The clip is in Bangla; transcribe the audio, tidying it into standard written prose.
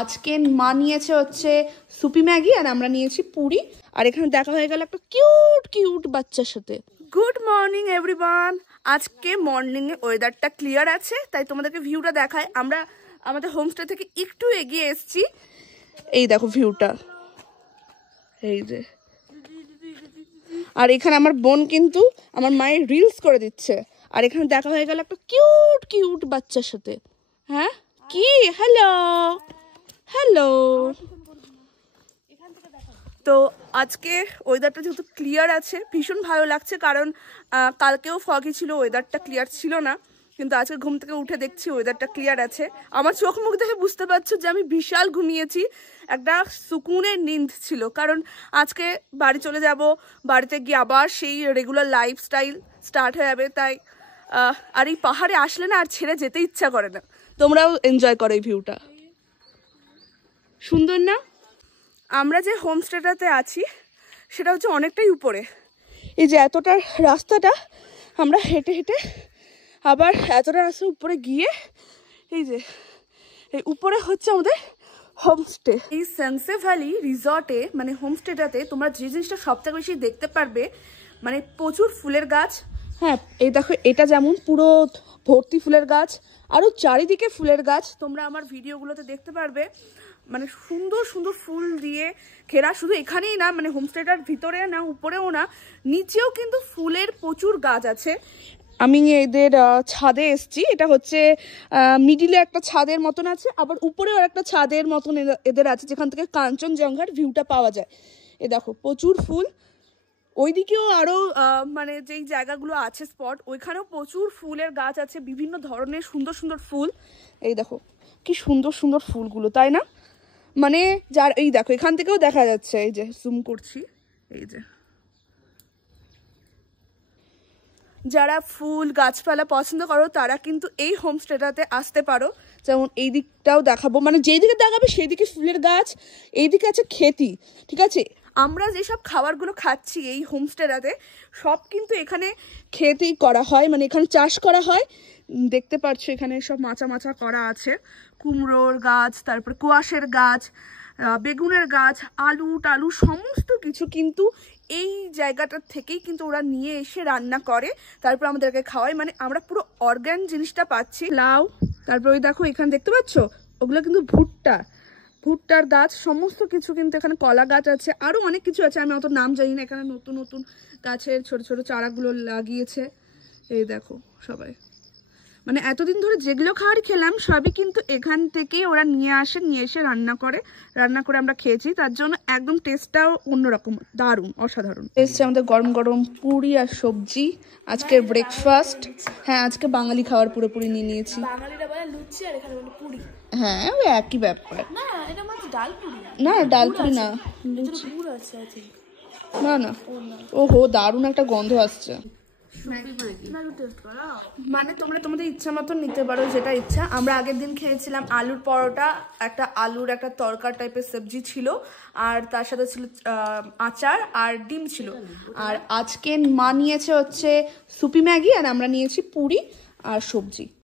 আজকে মা নিয়েছে হচ্ছে সুপি ম্যাগি আর আমরা নিয়েছি পুরি। আর এখানে দেখা হয়ে গেল একটা কিউট কিউট বাচ্চার সাথে। Good morning everyone. আজকে মর্নিং এ ওয়েদারটা ক্লিয়ার আছে, তাই তোমাদেরকে ভিউটা দেখায়। আমরা আমাদের হোমস্টে থেকে একটু এগিয়ে এসেছি, এই দেখো ভিউটা, এই যে। আর এখানে আমার বোন কিন্তু আমার মায়ের রিলস করে দিচ্ছে। আর এখানে দেখা হয়ে গেল একটা কিউট কিউট বাচ্চার সাথে। হ্যাঁ কি, হ্যালো হ্যালো। তো আজকে ওয়েদারটা যেহেতু ক্লিয়ার আছে ভীষণ ভালো লাগছে, কারণ কালকেও ফগি ছিল, ওয়েদারটা ক্লিয়ার ছিল না। কিন্তু আজকে ঘুম থেকে উঠে দেখছি ওয়েদারটা ক্লিয়ার আছে। আমার চোখ মুখ দেখে বুঝতে পারছো যে আমি বিশাল ঘুমিয়েছি, একটা সুকুনের নিন্দ ছিল। কারণ আজকে বাড়ি চলে যাব, বাড়িতে গিয়ে আবার সেই রেগুলার লাইফস্টাইল স্টার্ট হয়ে যাবে। তাই আর এই পাহাড়ে আসলে না আর ছেড়ে যেতে ইচ্ছা করে না। তোমরাও এনজয় করো এই ভিউটা, সুন্দর না? আমরা যে হোমস্টেটাতে আছি সেটা হচ্ছে অনেকটাই উপরে। এই যে এতটা রাস্তাটা আমরা হেঁটে হেঁটে আবার এতটা রাস্তা উপরে গিয়ে এই যে এই উপরে হচ্ছে আমাদের হোমস্টে। এই সেন্সে ভ্যালি রিসর্টে মানে হোমস্টেটাতে তোমরা যে জিনিসটা সবথেকে বেশি দেখতে পারবে মানে প্রচুর ফুলের গাছ। হ্যাঁ এই দেখো, এটা যেমন পুরো ভর্তি ফুলের গাছ, আরও চারিদিকে ফুলের গাছ তোমরা আমার ভিডিওগুলোতে দেখতে পারবে। মানে সুন্দর সুন্দর ফুল দিয়ে ঘেরা। শুধু এখানেই না, মানে হোমস্টেটার ভিতরে না, উপরেও না, নিচেও কিন্তু ফুলের প্রচুর গাছ আছে। আমি এদের ছাদে এসছি, এটা হচ্ছে মিডিলে একটা ছাদের মতন আছে, আবার উপরেও একটা ছাদের মতন এদের আছে, যেখান থেকে কাঞ্চনজঙ্ঘার ভিউটা পাওয়া যায়। এ দেখো প্রচুর ফুল। ওইদিকেও আরও মানে যেই জায়গাগুলো আছে স্পট, ওইখানেও প্রচুর ফুলের গাছ আছে, বিভিন্ন ধরনের সুন্দর সুন্দর ফুল। এই দেখো কি সুন্দর সুন্দর ফুলগুলো, তাই না? মানে যার এই দেখো এখান থেকেও দেখা যাচ্ছে, এই যে জুম করছি, এই যে যারা ফুল গাছপালা পছন্দ করো তারা কিন্তু এই হোমস্টেটাতে আসতে পারো। যেমন এই দিকটাও দেখাবো, মানে যেই দিকে দেখাবে সেই দিকে ফুলের গাছ, এইদিকে আছে খেতি, ঠিক আছে? আমরা যেসব খাবারগুলো খাচ্ছি এই হোমস্টেটাতে সব কিন্তু এখানে খেতি করা হয়, মানে এখানে চাষ করা হয়। দেখতে পাচ্ছ এখানে সব মাচা মাচা করা আছে, কুমড়োর গাছ, তারপর কোয়াশের গাছ, বেগুনের গাছ, আলু টালু সমস্ত কিছু কিন্তু এই জায়গাটার থেকেই কিন্তু ওরা নিয়ে এসে রান্না করে, তারপর আমাদেরকে খাওয়ায়। মানে আমরা পুরো অর্গান জিনিসটা পাচ্ছি। লাউ, তারপর ওই দেখো এখানে দেখতে পাচ্ছ ওগুলো কিন্তু ভুট্টার গাছ, সমস্ত কিছু কিন্তু এখানে, কলা গাছ আছে, আরও অনেক কিছু আছে, আমি অত নাম জানি না। এখানে নতুন নতুন গাছের ছোট ছোট চারাগুলো লাগিয়েছে, এই দেখো সবাই। মানে এতদিন ধরে যেগুলো খাবার খেলাম সবই কিন্তু এখান থেকেই ওরা নিয়ে এসে রান্না করে আমরা খেয়েছি। তার জন্য একদম টেস্টটাও অন্যরকম, দারুণ, অসাধারণ। এসছে আমাদের গরম গরম পুরি আর সবজি, আজকের ব্রেকফাস্ট। হ্যাঁ আজকে বাঙালি খাবার পুরোপুরি নিয়ে নিয়েছি। বাঙালিরা বলে লুচি আর এখানে বলে পুরি। হ্যাঁ ওই একই ব্যাপার। না এটা মানে ডাল পুরি। না ডাল পুরি না, লুচি। পুর আছে আই থিং। না ওহো দারুণ একটা গন্ধ আসছে। মানে তোমরা তোমাদের ইচ্ছা মতন নিতে পারো, যেটা ইচ্ছা। আমরা আগের দিন খেয়েছিলাম আলুর পরোটা, একটা আলুর একটা তরকার টাইপের সবজি ছিল, আর তার সাথে ছিল আচার আর ডিম ছিল। আর আজকে মা নিয়েছে হচ্ছে সুপি ম্যাগি আর আমরা নিয়েছি পুরি আর সবজি।